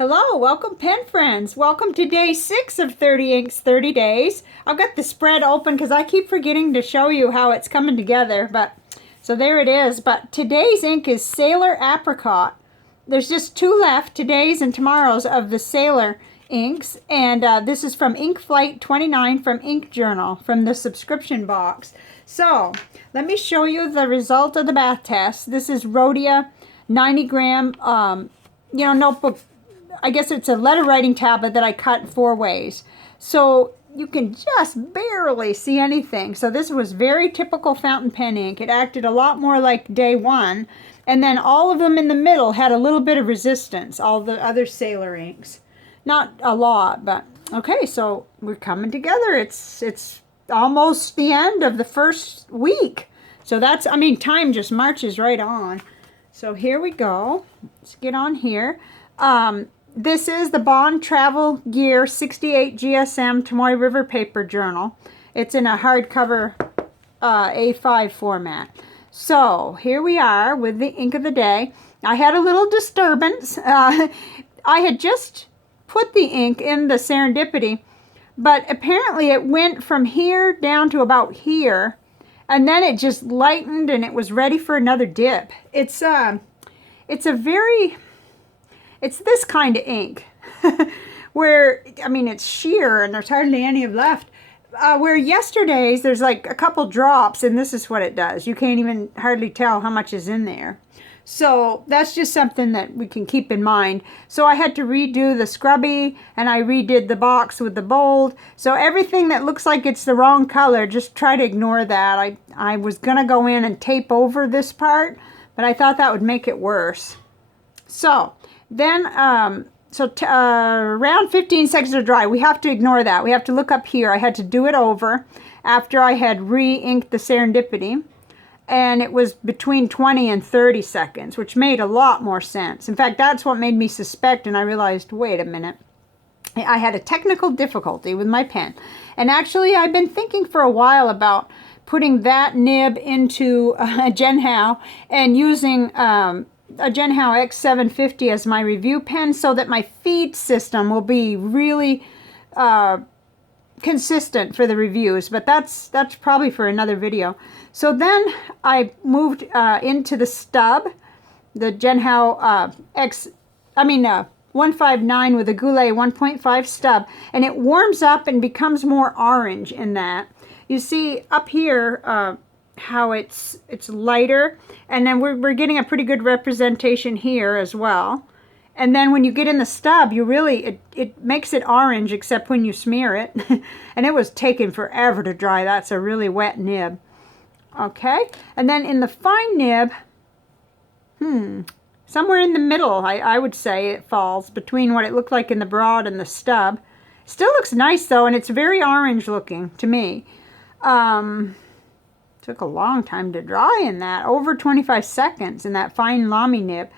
Hello, welcome pen friends. Welcome to day 6 of 30 Inks 30 Days. I've got the spread open because I keep forgetting to show you how it's coming together. So there it is. But today's ink is Sailor Apricot. There's just 2 left, today's and tomorrow's, of the Sailor inks. And this is from Ink Flight 29 from Ink Journal, from the subscription box. So let me show you the result of the bath test. This is Rhodia 90 gram notebook. I guess it's a letter writing tablet that I cut 4 ways. So you can just barely see anything. So this was very typical fountain pen ink. It acted a lot more like day 1. And then all of them in the middle had a little bit of resistance, all the other Sailor inks. Not a lot, but okay, so we're coming together. It's almost the end of the first week. So that's, I mean, time just marches right on. So here we go. Let's get on here. This is the Bond Travel Gear 68 GSM Tomoe River Paper Journal. It's in a hardcover A5 format. So here we are with the ink of the day. I had a little disturbance. I had just put the ink in the Serendipity, but apparently it went from here down to about here, and then it just lightened and it was ready for another dip. It's this kind of ink where, I mean, it's sheer and there's hardly any left. Where yesterday's, there's like a couple drops and this is what it does. You can't even hardly tell how much is in there. So that's just something that we can keep in mind. So I had to redo the scrubby and I redid the box with the bold. So everything that looks like it's the wrong color, just try to ignore that. I was going to go in and tape over this part, but I thought that would make it worse. So then, around 15 seconds to dry. We have to ignore that. We have to look up here. I had to do it over after I had re-inked the Serendipity. And it was between 20 and 30 seconds, which made a lot more sense. In fact, that's what made me suspect, and I realized, wait a minute. I had a technical difficulty with my pen. And actually, I've been thinking for a while about putting that nib into a Genhao and using a Genhao X750 as my review pen so that my feed system will be really consistent for the reviews, but that's probably for another video. So then I moved into the stub, the Genhao 159 with a Goulet 1.5 stub, and it warms up and becomes more orange in that. You see up here how it's lighter, and then we're getting a pretty good representation here as well. And then when you get in the stub, you really, it makes it orange except when you smear it. And it was taking forever to dry. That's a really wet nib. Okay, and then in the fine nib, somewhere in the middle, I would say it falls between what it looked like in the broad and the stub. Still looks nice though, and it's very orange looking to me. Took a long time to dry in that, over 25 seconds in that fine Lamy nib.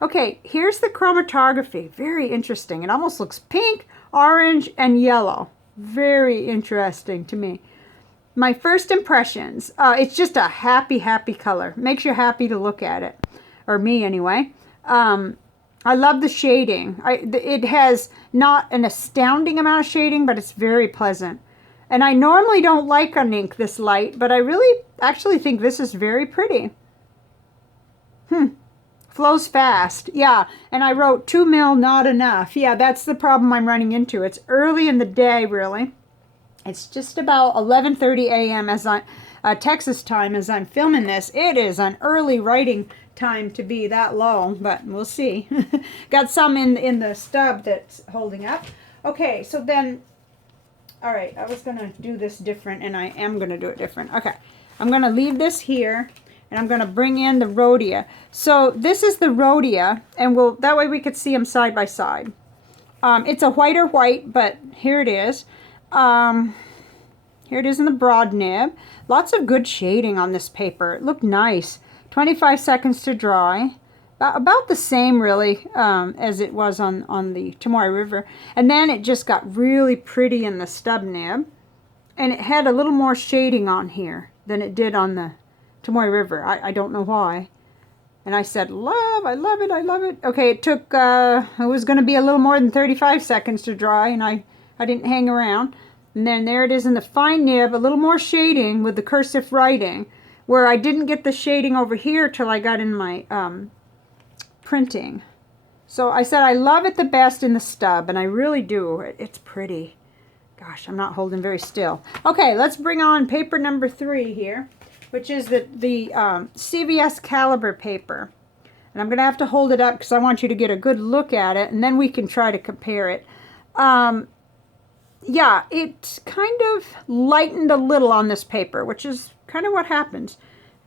Okay, here's the chromatography. Very interesting. It almost looks pink, orange, and yellow. Very interesting to me. My first impressions, it's just a happy, happy color. Makes you happy to look at it, or me anyway. I love the shading. It has not an astounding amount of shading, but it's very pleasant. And I normally don't like an ink this light, but I really actually think this is very pretty. Flows fast. Yeah, and I wrote 2 mil, not enough. Yeah, that's the problem I'm running into. It's early in the day, really. It's just about 11:30 a.m. as Texas time as I'm filming this. It is an early writing time to be that low, but we'll see. Got some in the stub that's holding up. Okay, so then, all right, I was going to do this different, and I am going to do it different. Okay, I'm going to leave this here, and I'm going to bring in the Rhodia. So this is the Rhodia, and that way we could see them side by side. It's a whiter white, but here it is. Here it is in the broad nib. Lots of good shading on this paper. It looked nice. 25 seconds to dry. About the same, really, as it was on the Tomoe River. And then it just got really pretty in the stub nib. And it had a little more shading on here than it did on the Tomoe River. I don't know why. And I said, love, I love it, I love it. Okay, it took, it was going to be a little more than 35 seconds to dry, and I didn't hang around. And then there it is in the fine nib, a little more shading with the cursive writing, where I didn't get the shading over here till I got in my printing. So I said I love it the best in the stub, and I really do. It's pretty. Gosh, I'm not holding very still. Okay, let's bring on paper number 3 here, which is the CVS caliber paper. And I'm going to have to hold it up because I want you to get a good look at it, and then we can try to compare it. Yeah, it kind of lightened a little on this paper, which is kind of what happens,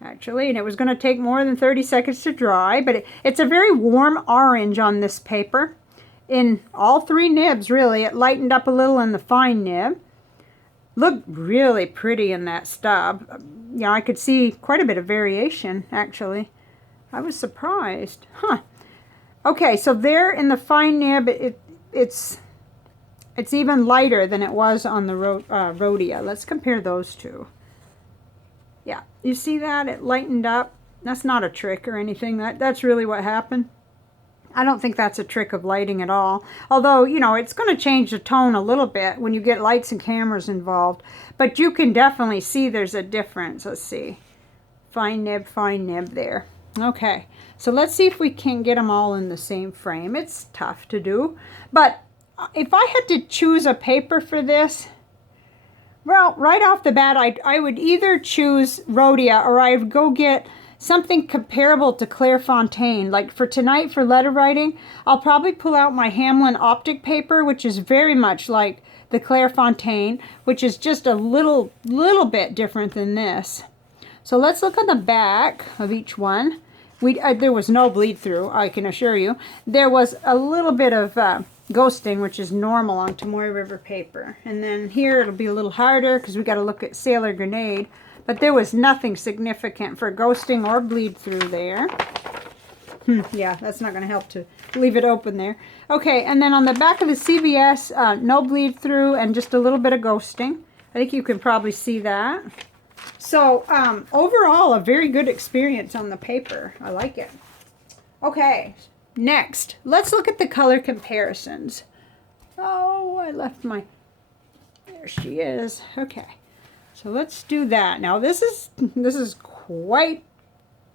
actually. And it was going to take more than 30 seconds to dry, but it's a very warm orange on this paper. In all 3 nibs, really. It lightened up a little in the fine nib. Looked really pretty in that stub. Yeah, I could see quite a bit of variation, actually. I was surprised. Huh. Okay, so there in the fine nib, it's even lighter than it was on the Rhodia. Let's compare those two. Yeah, you see that? It lightened up. That's not a trick or anything. That's really what happened. I don't think that's a trick of lighting at all. Although, you know, it's going to change the tone a little bit when you get lights and cameras involved. But you can definitely see there's a difference. Let's see. Fine nib there. Okay, so let's see if we can get them all in the same frame. It's tough to do. But if I had to choose a paper for this, well, right off the bat, I would either choose Rhodia or I would go get something comparable to Clairefontaine. Like for tonight, for letter writing, I'll probably pull out my Hamlin optic paper, which is very much like the Clairefontaine, which is just a little bit different than this. So let's look on the back of each one. There was no bleed through, I can assure you. There was a little bit of ghosting, which is normal on Tomoe River paper. And then here it'll be a little harder because we got to look at Sailor Grenade. But there was nothing significant for ghosting or bleed through there. Yeah, that's not going to help to leave it open there. Okay, and then on the back of the CVS, no bleed through and just a little bit of ghosting. I think you can probably see that. So, overall, a very good experience on the paper. I like it. Okay, next, let's look at the color comparisons. Oh, I left my... There she is. Okay. So let's do that. Now this is quite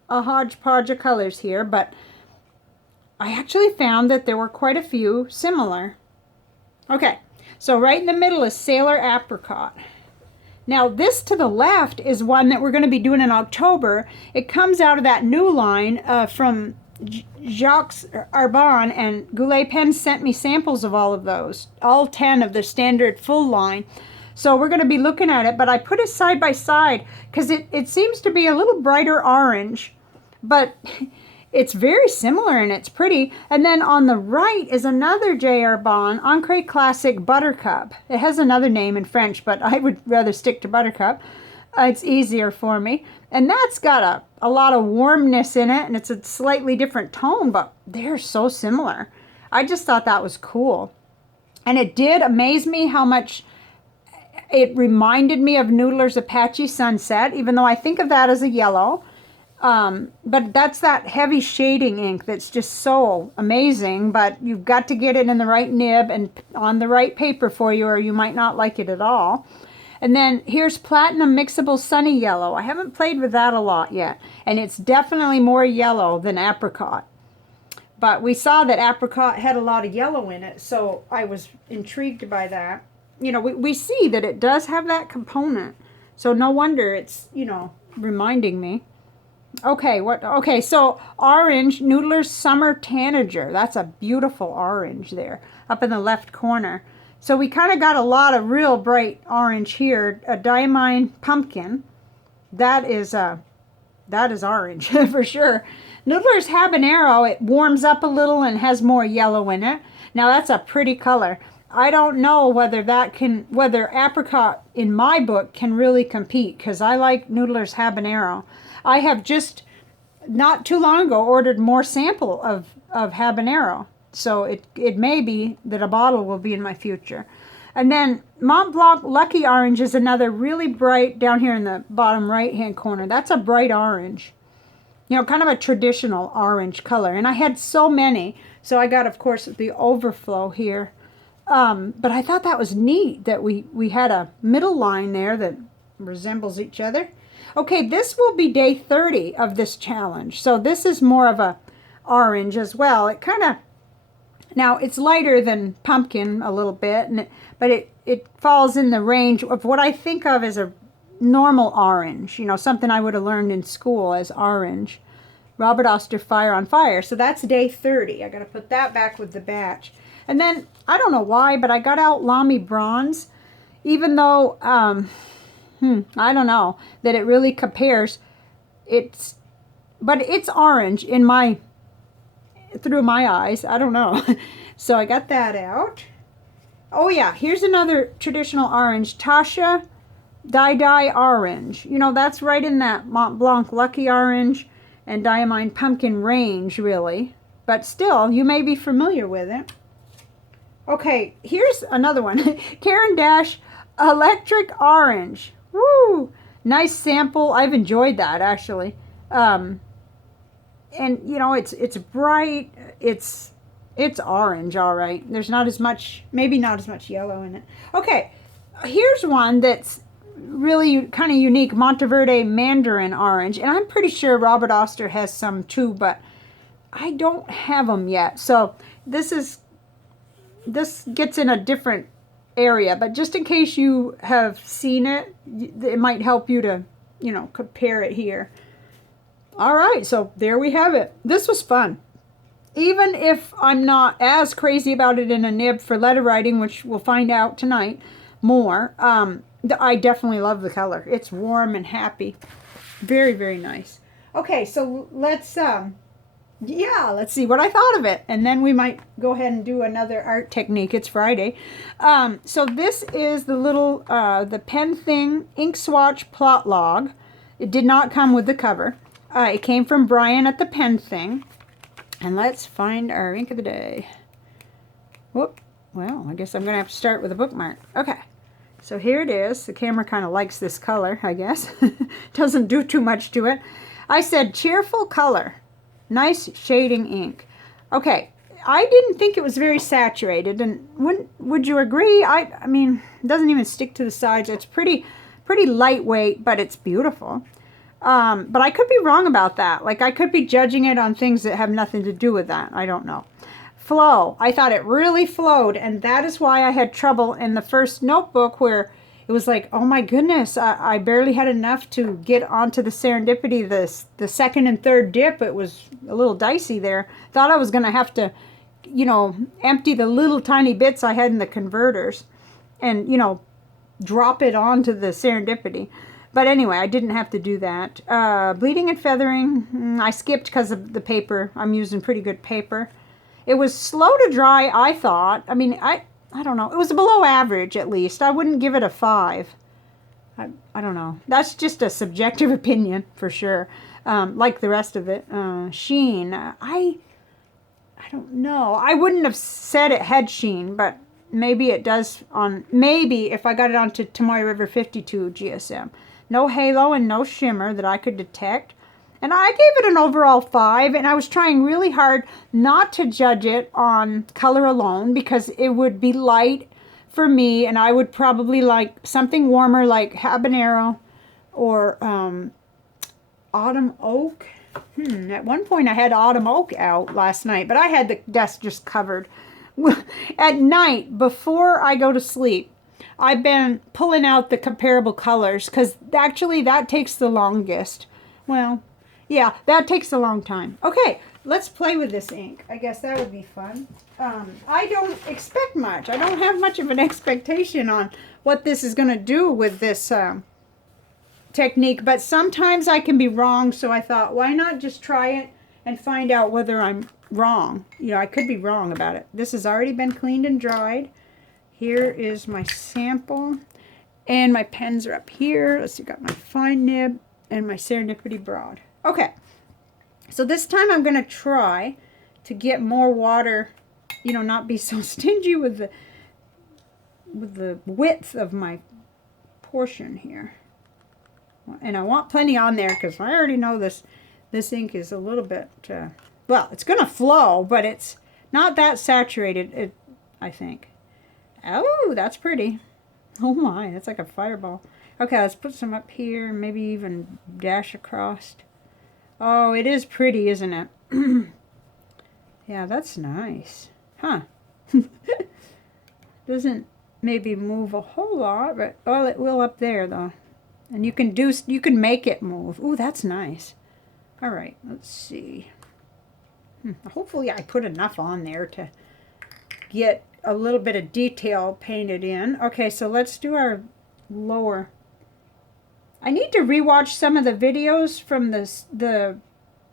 a hodgepodge of colors here, but I actually found that there were quite a few similar. Okay, so right in the middle is Sailor Apricot. Now this to the left is one that we're going to be doing in October. It comes out of that new line from Jacques Arbon, and Goulet Pens sent me samples of all of those, all 10 of the standard full line. So we're going to be looking at it, but I put it side by side because it seems to be a little brighter orange, but it's very similar and it's pretty. And then on the right is another J. Arbon Encre Classic Buttercup. It has another name in French, but I would rather stick to Buttercup. It's easier for me. And that's got a lot of warmness in it, and it's a slightly different tone, but they're so similar. I just thought that was cool. And it did amaze me how much it reminded me of Noodler's Apache Sunset, even though I think of that as a yellow. But that's that heavy shading ink that's just so amazing, but you've got to get it in the right nib and on the right paper for you, or you might not like it at all. And then here's Platinum Mixable Sunny Yellow. I haven't played with that a lot yet, and it's definitely more yellow than Apricot. But we saw that Apricot had a lot of yellow in it, so I was intrigued by that. You know, we see that it does have that component. So no wonder it's, you know, reminding me. Okay, so orange, Noodler's Summer Tanager. That's a beautiful orange there, up in the left corner. So we kind of got a lot of real bright orange here. A Diamine Pumpkin. That is orange for sure. Noodler's Habanero, it warms up a little and has more yellow in it. Now that's a pretty color. I don't know whether Apricot in my book can really compete, because I like Noodler's Habanero. I have just not too long ago ordered more sample of Habanero, so it may be that a bottle will be in my future. And then Mont Blanc Lucky Orange is another really bright, down here in the bottom right hand corner. That's a bright orange. you know, kind of a traditional orange color. And I had so many, so I got, of course, the overflow here. But I thought that was neat that we had a middle line there that resembles each other. Okay, this will be day 30 of this challenge. So this is more of a orange as well. It kind of, now it's lighter than pumpkin a little bit, but it falls in the range of what I think of as a normal orange. You know, something I would have learned in school as orange. Robert Oster Fire on Fire. So that's day 30. I got to put that back with the batch. And then, I don't know why, but I got out Lamy Bronze, even though, I don't know, that it really compares. But it's orange in through my eyes. I don't know. So I got that out. Oh yeah, here's another traditional orange. Tasha Dye Orange. You know, that's right in that Mont Blanc Lucky Orange and Diamine Pumpkin range, really. But still, you may be familiar with it. Okay, here's another one. Karen Dash Electric Orange. Woo! Nice sample. I've enjoyed that, actually. And, you know, it's bright. It's orange, all right. There's not as much, maybe not as much yellow in it. Okay, here's one that's really kind of unique. Monteverde Mandarin Orange. And I'm pretty sure Robert Oster has some too, but I don't have them yet. So this gets in a different area, but just in case you have seen it, it might help you to, you know, compare it here. All right, so there we have it. This was fun. Even if I'm not as crazy about it in a nib for letter writing, which we'll find out tonight more, I definitely love the color. It's warm and happy. Very, very nice. Okay, so let's see what I thought of it. And then we might go ahead and do another art technique. It's Friday. So this is the little, the Pen Thing ink swatch plot log. It did not come with the cover. It came from Brian at the Pen Thing. And let's find our ink of the day. Whoop. Well, I guess I'm going to have to start with a bookmark. Okay. So here it is. The camera kind of likes this color, I guess. Doesn't do too much to it. I said cheerful color. Nice shading ink. Okay, I didn't think it was very saturated, and would you agree? I mean, it doesn't even stick to the sides. It's pretty lightweight, but it's beautiful. But I could be wrong about that. Like, I could be judging it on things that have nothing to do with that. I don't know. Flow. I thought it really flowed, and that is why I had trouble in the first notebook where it was like, oh my goodness, I barely had enough to get onto the Serendipity. The second and third dip, it was a little dicey there. Thought I was going to have to, you know, empty the little tiny bits I had in the converters and, you know, drop it onto the Serendipity. But anyway, I didn't have to do that. Bleeding and feathering, I skipped because of the paper. I'm using pretty good paper. It was slow to dry, I thought. I mean, I don't know. It was below average, at least. I wouldn't give it a 5. I don't know. That's just a subjective opinion, for sure. Like the rest of it. Sheen. I don't know. I wouldn't have said it had sheen, but maybe it does on... Maybe if I got it onto Tomoe River 52 GSM. No halo and no shimmer that I could detect. And I gave it an overall 5, and I was trying really hard not to judge it on color alone because it would be light for me, and I would probably like something warmer like habanero or autumn oak. At one point I had autumn oak out last night, but I had the desk just covered. At night, before I go to sleep, I've been pulling out the comparable colors because actually that takes the longest. Well... yeah, that takes a long time. Okay, let's play with this ink. I guess that would be fun. I don't expect much. I don't have much of an expectation on what this is going to do with this technique, but sometimes I can be wrong, so I thought, why not just try it and find out whether I'm wrong. You know, I could be wrong about it. This has already been cleaned and dried. Here is my sample, and my pens are up here. Let's see, got my fine nib and my Serendipity Broad. Okay, so this time I'm going to try to get more water, you know, not be so stingy with the width of my portion here. And I want plenty on there because I already know this This ink is a little bit, well, it's going to flow, but it's not that saturated, I think. Oh, that's pretty. Oh my, that's like a fireball. Okay, let's put some up here, maybe even dash across. Oh, it is pretty, isn't it? Yeah, that's nice. Huh. Doesn't maybe move a whole lot, but well, it will up there though. And you can make it move. Ooh, that's nice. All right, let's see. Hopefully I put enough on there to get a little bit of detail painted in. Okay, so let's do our lower. I need to rewatch some of the videos from the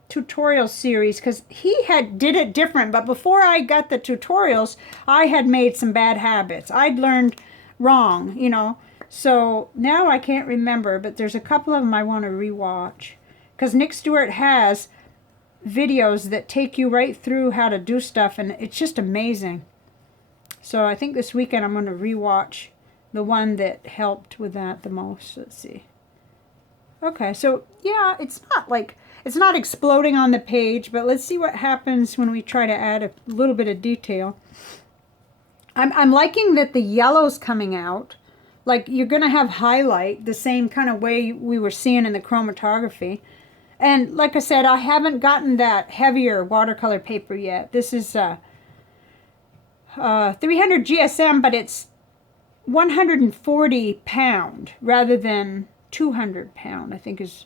tutorial series because he did it different. But before I got the tutorials, I had made some bad habits. I'd learned wrong, you know. So now I can't remember, but there's a couple of them I want to rewatch. Because Nick Stewart has videos that take you right through how to do stuff, and it's just amazing. So I think this weekend I'm going to rewatch the one that helped with that the most. Let's see. Okay, so yeah, it's not exploding on the page, but let's see what happens when we try to add a little bit of detail. I'm liking that the yellow's coming out. Like you're going to have highlight the same kind of way we were seeing in the chromatography. And like I said, I haven't gotten that heavier watercolor paper yet. This is 300 GSM, but it's 140 pound rather than 200 pound, I think is.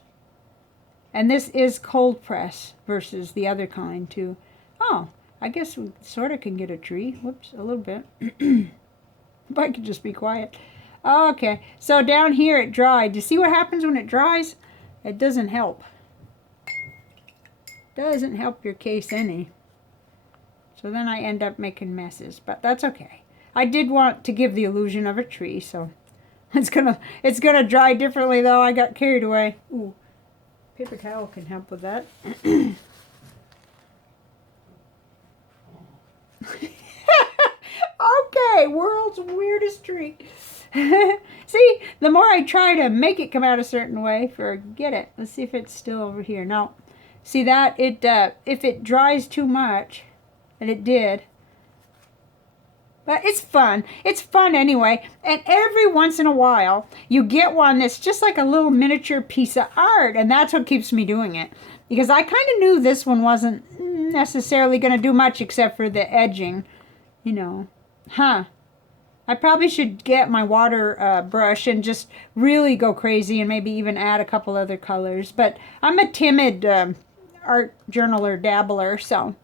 And this is cold press versus the other kind too. Oh, I guess we sort of can get a tree. Whoops, a little bit. If I could just be quiet. Okay, so down here it dried. You see what happens when it dries? It doesn't help. Doesn't help your case any. So then I end up making messes, but that's okay. I did want to give the illusion of a tree, so it's gonna dry differently though. I got carried away. Ooh, paper towel can help with that. Okay, world's weirdest tree. See, the more I try to make it come out a certain way, forget it. Let's see if it's still over here. No. See that? If it dries too much, and it did, but it's fun. It's fun anyway. And every once in a while, you get one that's just like a little miniature piece of art, and that's what keeps me doing it. Because I kind of knew this one wasn't necessarily going to do much except for the edging, you know. Huh. I probably should get my water brush and just really go crazy and maybe even add a couple other colors. But I'm a timid art journaler dabbler, so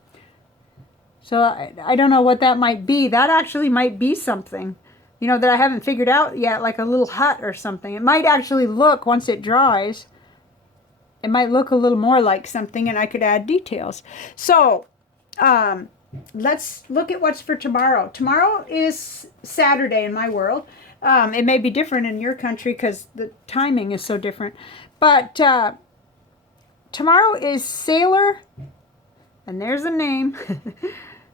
I don't know what that might be. That actually might be something, you know, that I haven't figured out yet, like a little hut or something. It might actually look, once it dries, it might look a little more like something, and I could add details. So, let's look at what's for tomorrow. Tomorrow is Saturday in my world. It may be different in your country because the timing is so different. But tomorrow is Sailor, and there's a name,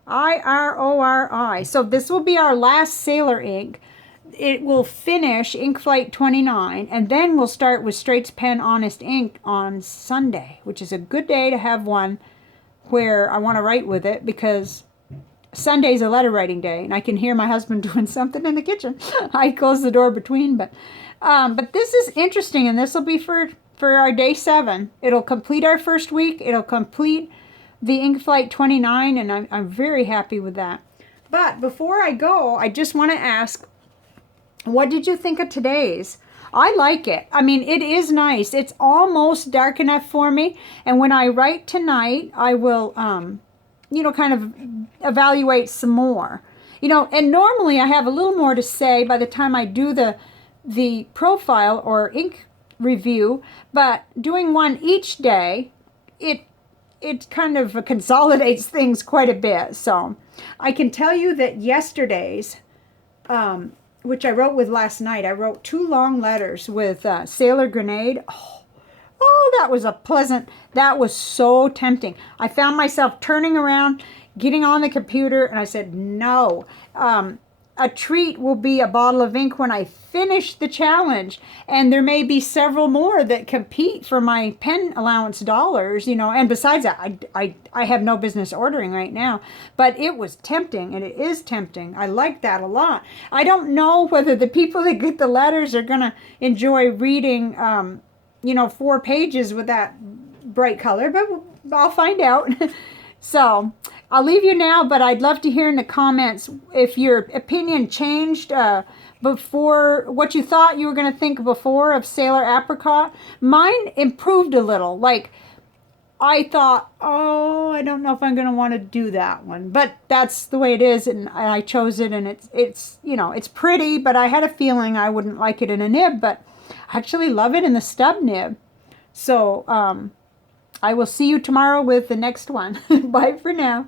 IRORI. So this will be our last Sailor ink. It will finish Ink Flight 29, and then we'll start with Straight's Pen Honest Ink on Sunday, which is a good day to have one where I want to write with it, because Sunday's a letter writing day, and I can hear my husband doing something in the kitchen. I close the door between, but this is interesting, and this will be for our day 7. It'll complete our first week. It'll complete the Ink Flight 29, and I'm very happy with that. But before I go, I just want to ask, what did you think of today's? I like it. I mean, it is nice. It's almost dark enough for me. And when I write tonight, I will, you know, kind of evaluate some more. You know, and normally I have a little more to say by the time I do the profile or ink review. But doing one each day, it kind of consolidates things quite a bit. So I can tell you that yesterday's, which I wrote with last night, I wrote 2 long letters with Sailor Grenade. Oh, that was that was so tempting. I found myself turning around, getting on the computer, and I said, no. a treat will be a bottle of ink when I finish the challenge. And there may be several more that compete for my pen allowance dollars, you know. And besides that, I have no business ordering right now. But it was tempting, and it is tempting. I like that a lot. I don't know whether the people that get the letters are going to enjoy reading, you know, 4 pages with that bright color, but I'll find out. So I'll leave you now, but I'd love to hear in the comments if your opinion changed before, what you thought you were going to think before of Sailor Apricot. Mine improved a little. Like, I thought, oh, I don't know if I'm going to want to do that one. But that's the way it is, and I chose it, and it's you know, it's pretty, but I had a feeling I wouldn't like it in a nib, but I actually love it in the stub nib. So, I will see you tomorrow with the next one. Bye for now.